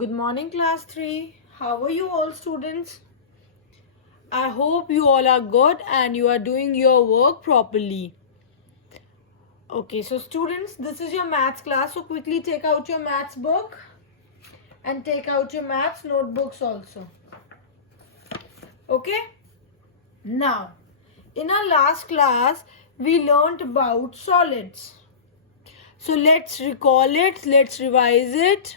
Good morning, class 3. How are you all, students? I hope you all are good and you are doing your work properly. Okay, so students, this is your maths class. So quickly take out your maths book and take out your maths notebooks also. Okay? Now, in our last class, we learnt about solids. So let's recall it, let's revise it.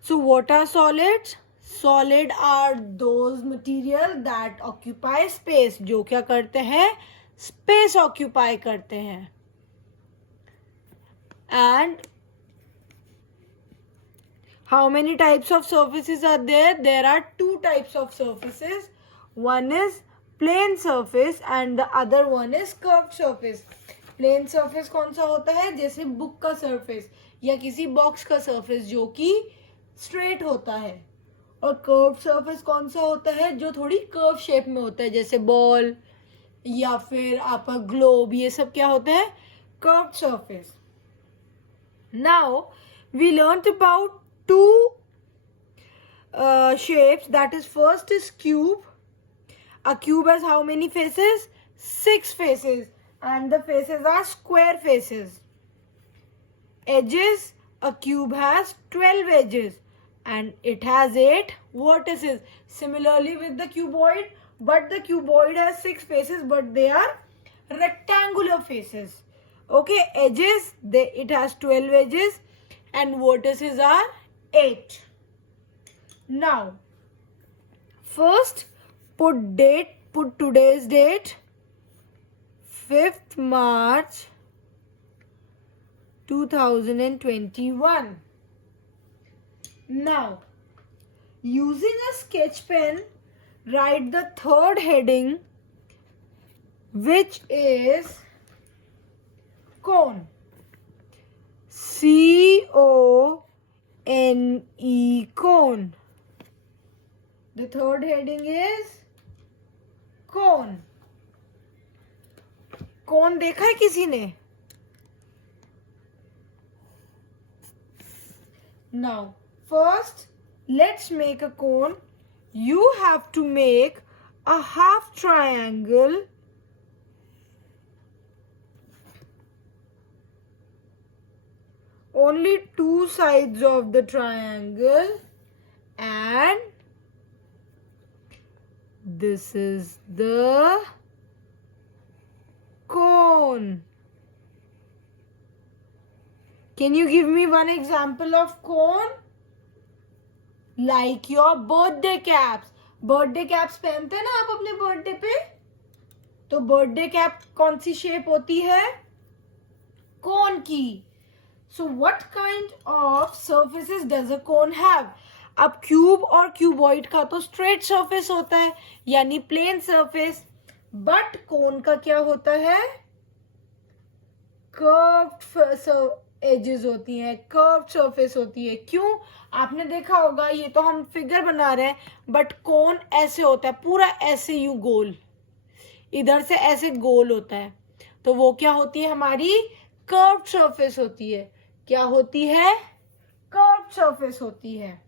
So what are solids? Solid are those material that occupy space. जो क्या करते हैं? Space occupy करते हैं. And how many types of surfaces are there? There are two types of surfaces. One is plane surface and the other one is curved surface. Plane surface कौन सा होता है? जैसे बुक का सरफेस या किसी बॉक्स का सरफेस जो कि स्ट्रेट होता है. और कर्व सरफेस कौन सा होता है? जो थोड़ी कर्व शेप में होता है, जैसे बॉल या फिर आपका ग्लोब. ये सब क्या होता है? Curve surface. Now we learn about two shapes. That is, first is cube. A cube has how many faces? 6 faces, and the faces are square faces. Edges. A cube has 12 edges and it has 8 vertices. Similarly with the cuboid, but the cuboid has 6 faces, but they are rectangular faces. Okay, edges, it has 12 edges and vertices are 8. Now, first put today's date, 5th March 2021. Now, using a sketch pen, write the third heading, which is cone. C-O-N-E, cone. The third heading is cone. कौन देखा है किसी ने? Now, first, let's make a cone. You have to make a half triangle. Only two sides of the triangle, and this is the cone. Can you give me one example of cone? Like your birthday caps. Birthday caps पहनते हैं ना आप अपने birthday पे? तो birthday cap कौन सी shape होती है? कोन की. So what kind of surfaces does a cone have? अब क्यूब और क्यूबॉइड का तो स्ट्रेट सरफेस होता है, यानी प्लेन सरफेस. बट कोन का क्या होता है? कर्व्ड एजेस होती हैं, कर्व्ड सरफेस होती है. क्यों? आपने देखा होगा, ये तो हम फिगर बना रहे हैं, बट कोन ऐसे होता है, पूरा ऐसे यूं गोल, इधर से ऐसे गोल होता है. तो वो क्या होती है? हमारी कर्व्ड सरफेस होती है. क्या होती है? कर्व्ड सरफेस होती है.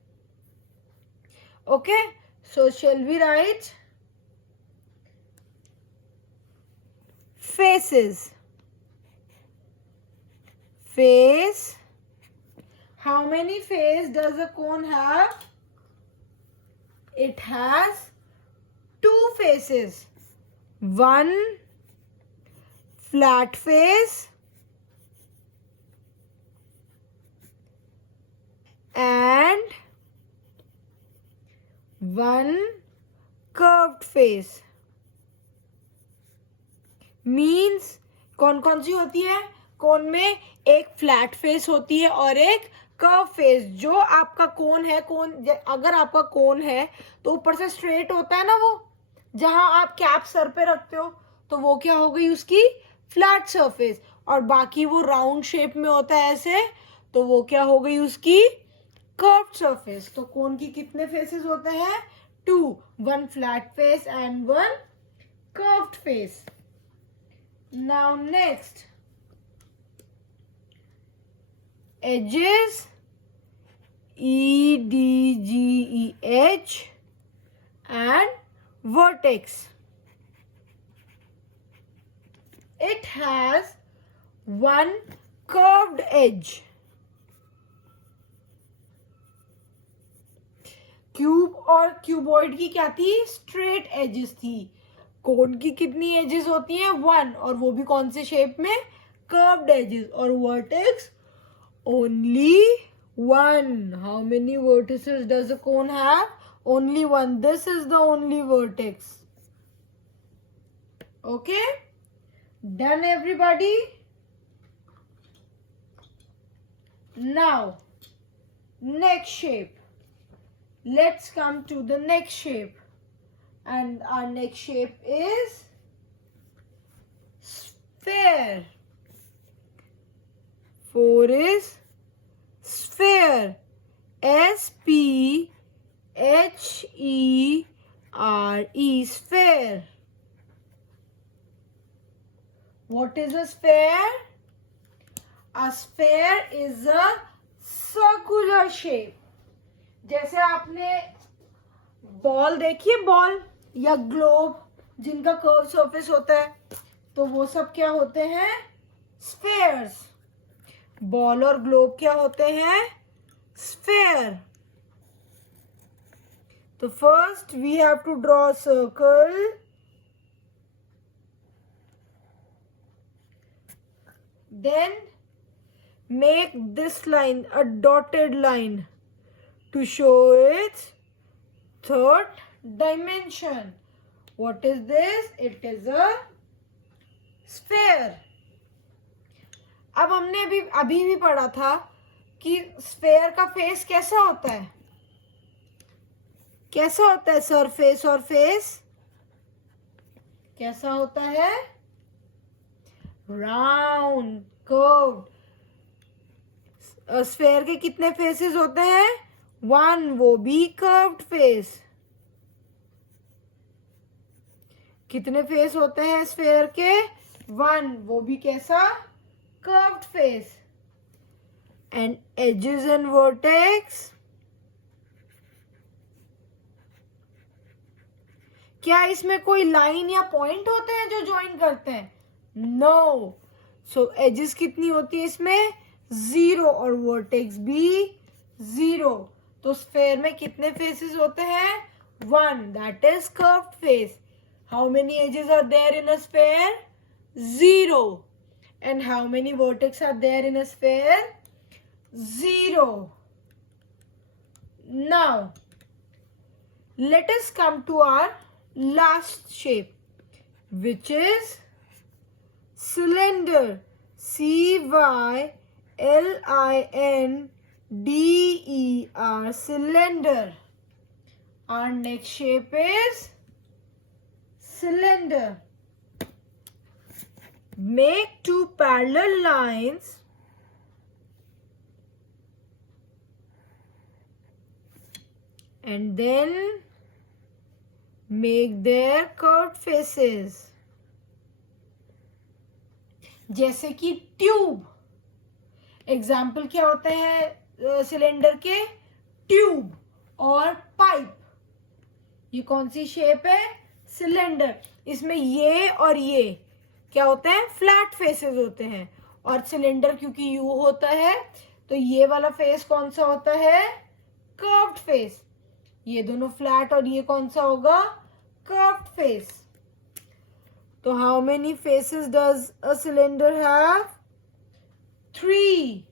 Okay, so shall we write faces. Face. How many faces does a cone have? It has 2 faces. One flat face and one curved face. Means कौन कौन सी होती है? कोन में एक फ्लैट फेस होती है और एक कर्व फेस. जो आपका कोन है, कोन अगर आपका कोन है तो ऊपर से स्ट्रेट होता है ना, वो जहां आप कैप सर पे रखते हो, तो वो क्या हो गई? उसकी फ्लैट सरफेस. और बाकी वो राउंड शेप में होता है ऐसे, तो वो क्या हो गई? उसकी कर्व्ड सरफेस. तो कोन की कितने फेसेस होते हैं? 2. One flat face and one curved face. Now next, edges EDGEH and vertex. It has one curved edge. Cube और क्यूबॉइड की क्या थी? स्ट्रेट एजेस थी. कोन की कितनी एजेस होती हैं? 1, और वो भी कौन से शेप में? Curved edges. और vertex only 1. How many vertices does a cone have? Only 1. This is the only vertex. Okay? Done, everybody? Now, next shape. Let's come to the next shape. And our next shape is sphere. 4 is sphere. SPHERE. Sphere. What is a sphere? A sphere is a circular shape. जैसे आपने ball देखी है, ball या globe जिनका curve surface होता है, तो वो सब क्या होते हैं? स्फेयर्स. बॉल और ग्लोब क्या होते हैं? स्फेयर. तो first we have to draw a circle. Then make this line a dotted line to show its third dimension. What is this? It is a sphere. अब हमने अभी भी पढ़ा था कि स्फेयर का फेस कैसा होता है? कैसा होता है सरफेस और फेस? कैसा होता है? Round, curved. स्फेयर के कितने फेसेस होते हैं? 1, वो भी कर्व्ड फेस. कितने फेस होते हैं स्फेयर के? 1, वो भी कैसा? Curved face. And edges and vertex. क्या इसमें कोई लाइन या पॉइंट होते हैं जो ज्वाइन करते हैं? नो. सो एजेस कितनी होती है इसमें? 0, और वर्टेक्स भी 0. तो स्फेयर में कितने फेसेस होते हैं? 1, that is curved face. How many edges are there in a sphere? 0. And how many vertex are there in a sphere? 0. Now let us come to our last shape, which is cylinder. CYLINDER. Cylinder. Our next shape is cylinder. Make 2 parallel lines and then make their curved faces. जैसे कि tube. Example क्या होते हैं cylinder के? Tube और pipe. ये कौन सी shape है? सिलेंडर. इसमें ये और ये क्या होते हैं? फ्लैट फेसेस होते हैं. और सिलेंडर क्योंकि यू होता है, तो ये वाला फेस कौन सा होता है? Curved face. ये दोनों फ्लैट, और ये कौन सा होगा? Curved face. तो how many faces does a cylinder have? 3.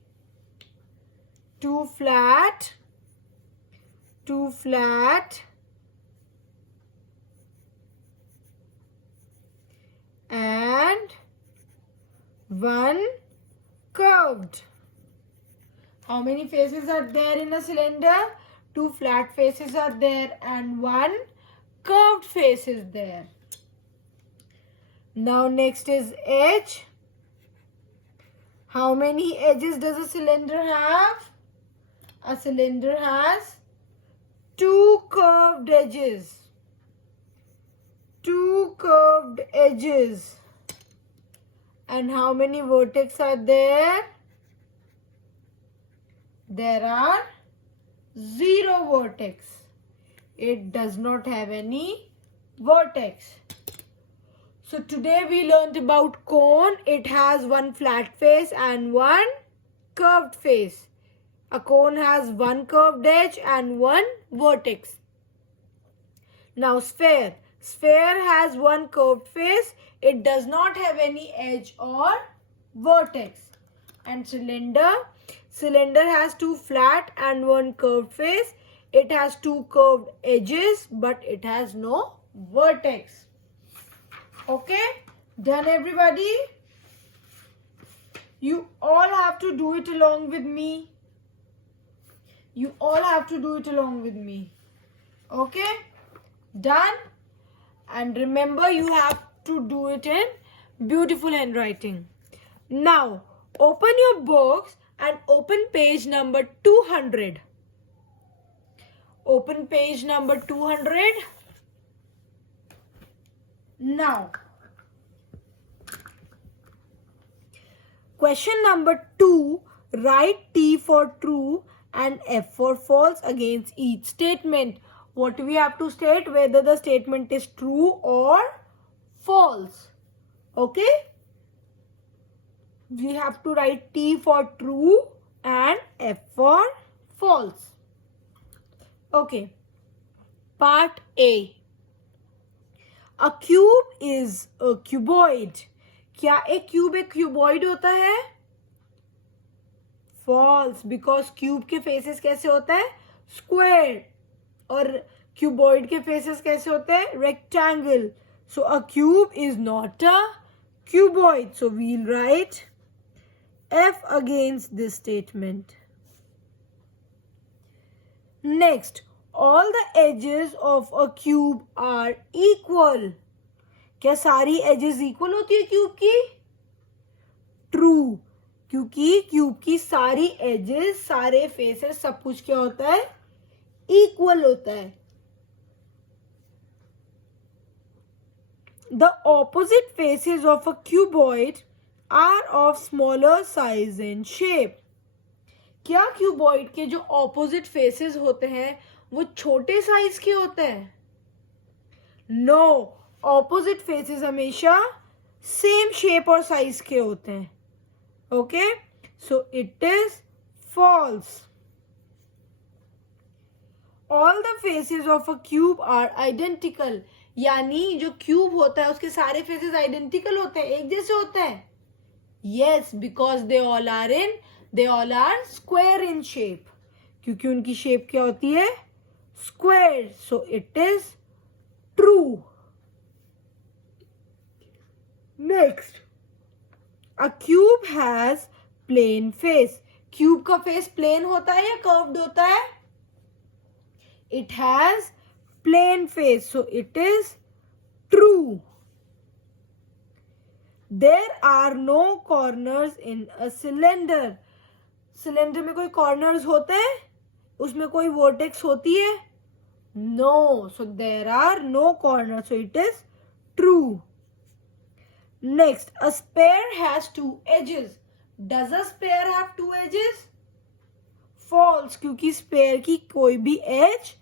2 flat, 2 flat, and 1 curved. How many faces are there in a cylinder? 2 flat faces are there and 1 curved face is there. Now next is edge. How many edges does a cylinder have? A cylinder has 2 curved edges. 2 curved edges. And how many vertex are there? There are zero vertex. It does not have any vertex. So today we learned about cone. It has one flat face and one curved face. A cone has one curved edge and one vertex. Now sphere. Sphere has one curved face. It does not have any edge or vertex. And cylinder. Cylinder has two flat and one curved face. It has two curved edges but it has no vertex. Okay? Done, everybody? You all have to do it along with me. You all have to do it along with me. Okay? Done? And remember, you have to do it in beautiful handwriting. Now, open your books and open page number 200. Open page number 200. Now, question number 2, write T for true and F for false against each statement. What we have to state? Whether the statement is true or false. Okay? We have to write T for true and F for false. Okay. Part A. A cube is a cuboid. क्या एक cube एक cuboid होता है? False, because cube के faces कैसे होता है? Square. और क्यूबॉइड के फेसेस कैसे होते हैं? Rectangle. So a cube is not a cuboid. So we'll write F against this statement. Next, all the edges of a cube are equal. क्या सारी edges equal होती है क्यूब की? True, क्योंकि क्यूब की सारी edges, सारे faces, सब कुछ क्या होता है? Equal होता है. The opposite faces of a cuboid are of smaller size and shape. क्या क्यूबॉइड के जो ऑपोजिट फेसेस होते हैं वो छोटे साइज के होते हैं? नो, ऑपोजिट फेसेस हमेशा सेम शेप और साइज के होते हैं. Okay, so it is false. All the faces of a cube are identical. यानी जो क्यूब होता है उसके सारे फेसेस आइडेंटिकल होते हैं, एक जैसे होते हैं. Yes, because they all are square in shape. क्योंकि उनकी शेप क्या होती है? Square. So it is true. Next, a cube has plane face. Cube का फेस प्लेन होता है या कर्व्ड होता है? It has plane face. So it is true. There are no corners in a cylinder. Cylinder में कोई corners होते हैं? उसमें कोई वर्टेक्स होती है? No. So there are no corner. So it is true. Next, a sphere has two edges. Does a sphere have two edges? False, क्योंकि sphere की कोई भी एज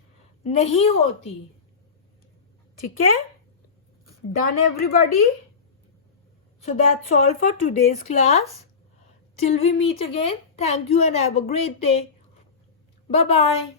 नहीं होती. ठीक है? Done everybody? So that's all for today's class. Till we meet again, thank you and have a great day. Bye-bye.